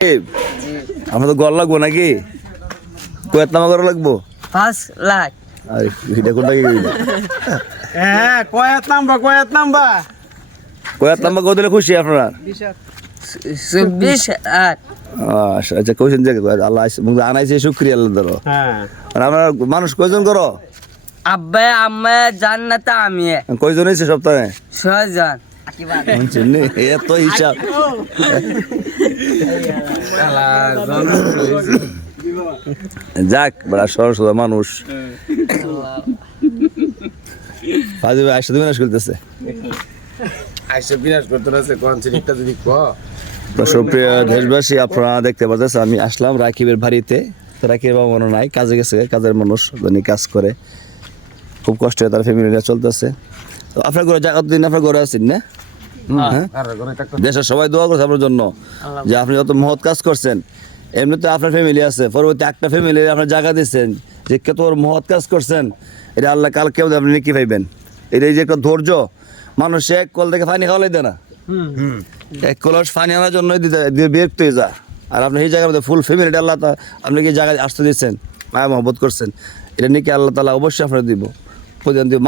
আমরা তো গড় লাগবো নাকি? কয়েক নামা গড় লাগবো 5 লাখ। এটা কোনটা কি? হ্যাঁ কয়াত নাম্বার কয়েক নাম্বার করে দিলে খুশি আপনারা? 24 লাখ। আচ্ছা কোশ্চেন যে আল্লাহ আনাইছে শুক্রিয়া আল্লাহ ধরো। আর আমরা মানুষ কয়জন করো? আব্বা আম্মা জান্নাতে আমি কয়জন হয়েছে সপ্তাহে? 6 জন। এত হিসাব যাক বড় সরস মানুষ আইসা বিনাশ করতেছে সুপ্রিয় দেশবাসী, আপনারা দেখতে পাচ্ছেন আমি আসলাম রাকিবের বাড়িতে। রাকিবের বাবা মনে নাই, কাজে গেছে, কাজের মানুষ কাজ করে, খুব কষ্টে তার ফ্যামিলি নিয়ে চলতেছে। তো আপনার ঘরে দিন আপনার ঘরে আছেন না? দেশের সবাই দোয়া করছে আপনার জন্য যে আপনি যত মহৎ কাজ করছেন। এমনিতে আপনার ফ্যামিলি আছে, পরবর্তী একটা ফ্যামিলি আপনার জায়গা দিচ্ছেন যে কত মহৎ কাজ করছেন। এটা আল্লাহ কাল কেউ আপনি কি পাইবেন। এটা যে একটা ধৈর্য, মানুষ এক কল থেকে পানি খাওয়ালাই দেয় না, এক কলস পানি আনার জন্য বিরক্ত হয়ে যায়। আর আপনি এই জায়গার মধ্যে ফুল ফ্যামিলিটা আল্লাহ আপনি কি জায়গায় আসতে দিচ্ছেন, মায়া মহব্বত করছেন। এটা নিয়ে কি আল্লাহ তালা অবশ্যই আপনার দিব প্রদান দিব।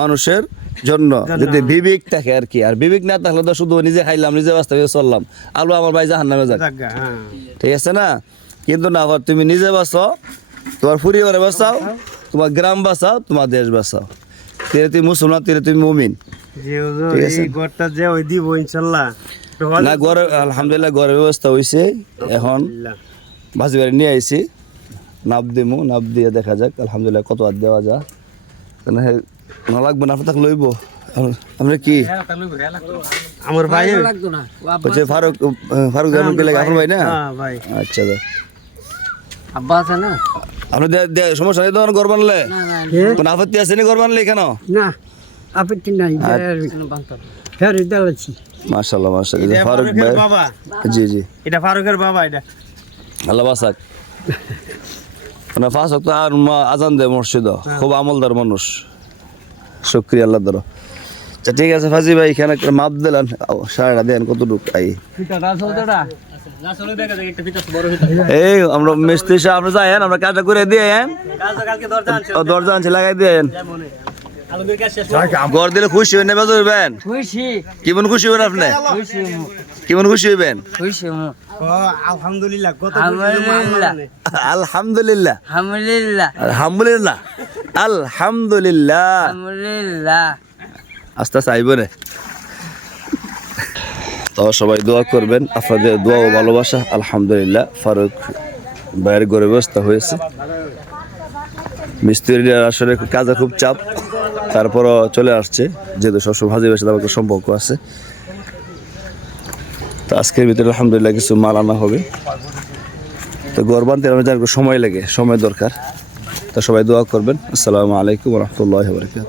মানুষের জন্য যদি বিবেক থাকে আর কি, আর বিবেক না থাকলে তো শুধু নিজে খাইলাম, নিজে বাঁচতে চললাম, আলু আমার ভাই জাহান্নামে যাক, ঠিক আছে না? কিন্তু না, তুমি নিজে বাঁচো, তোমার পরিবারে বাঁচাও, তোমার গ্রাম বাঁচাও, তোমার দেশ বাঁচাও। তেরে তুমি মুসলমান, তেরে তুমি মুমিন। না ঘরে আলহামদুলিল্লাহ ঘরের ব্যবস্থা হয়েছে। এখন ভাজি বাড়ি নিয়ে আইছি, নাপ দিমু, নাপ দিয়ে দেখা যাক আলহামদুলিল্লাহ কত আর দেওয়া যায়। না লাগবে না, আপনার লইব আমরা কি আমার ভাই হচ্ছে ফারুক কে লাগে আপনার ভাই না? আচ্ছা আব্বা আছে না? আপনি সমস্যা নেই তো ঘর বানলে? কোন আপত্তি আছে নি ঘর বানলে? কেন না আপত্তি নাই, মাশাআল্লাহ মাশাআল্লাহ। ফারুক ভাই বাবা, জি জি, এটা ফারুকের বাবা। এটা আল্লাহ বাসাক। মানে 5 ওয়াক্ত আর আজান দেয় মসজিদ, খুব আমলদার মানুষ, শুকরিয়া আল্লাহ ধরো। আচ্ছা ঠিক আছে ফাজি ভাই, এখানে একটা মাপ দিলেন, সারাটা দেন কতটুকু আই। এই আমরা মিস্ত্রি সাহেব, আপনি যাই আমরা কাজটা করে দিয়ে দরজা আনছি লাগাই দিয়ে ঘর দিলে খুশি হইবেন, বেজর হইবেন। কেমন খুশি হইবেন আপনি? কেমন খুশি হইবেন? আলহামদুলিল্লাহ, আলহামদুলিল্লাহ, আলহামদুলিল্লাহ, আলহামদুলিল্লাহ, আলহামদুলিল্লাহ, আলহামদুলিল্লাহ। আস্তে আস্তে আইব রে। তো সবাই দোয়া করবেন, আপনাদের দোয়া ও ভালোবাসা। আলহামদুলিল্লাহ ফারুক ভাইয়ের ঘরে ব্যবস্থা হয়েছে। মিস্ত্রির আসলে কাজে খুব চাপ, তারপরও চলে আসছে, যেহেতু সবসময় ভাজি বেশি তার সম্পর্ক আছে। তো আজকের ভিতরে আলহামদুলিল্লাহ কিছু মাল আনা হবে। তো ঘর বানতে আমরা জানি সময় লাগে, সময় দরকার। তো সবাই দোয়া করবেন। আসসালামু আলাইকুম ওয়া রাহমাতুল্লাহি ওয়া বারাকাতুহু।